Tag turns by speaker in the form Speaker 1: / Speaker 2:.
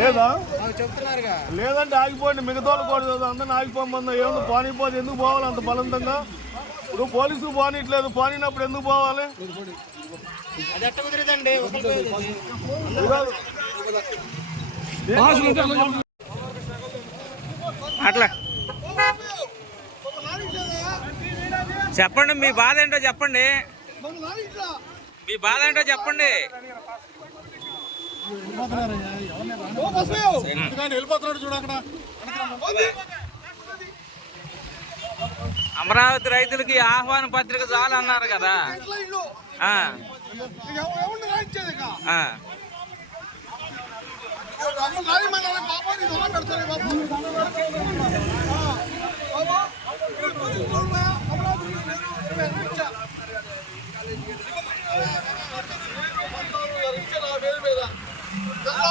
Speaker 1: లేదా?
Speaker 2: మాకు చెప్తున్నారుగా.
Speaker 1: లేదంటే ఆగిపోండి మిగతా వాళ్ళు కూడా అందరిని ఆగిపోమందా ఏమన్నా పానిపోతే ఎందుకు పోవాలి అంత బలవంతంగా ఇప్పుడు పోలీసులు పోనీట్లేదు పోనినప్పుడు ఎందుకు పోవాలి?
Speaker 3: అట్లా. చెప్పండి మీ బాధ ఏంటో చెప్పండి. మీ బాధ ఏంటో చెప్పండి. అమరావతి రైతులకి ఆహ్వాన పత్రిక చాలా అన్నారు కదా. అమరావతి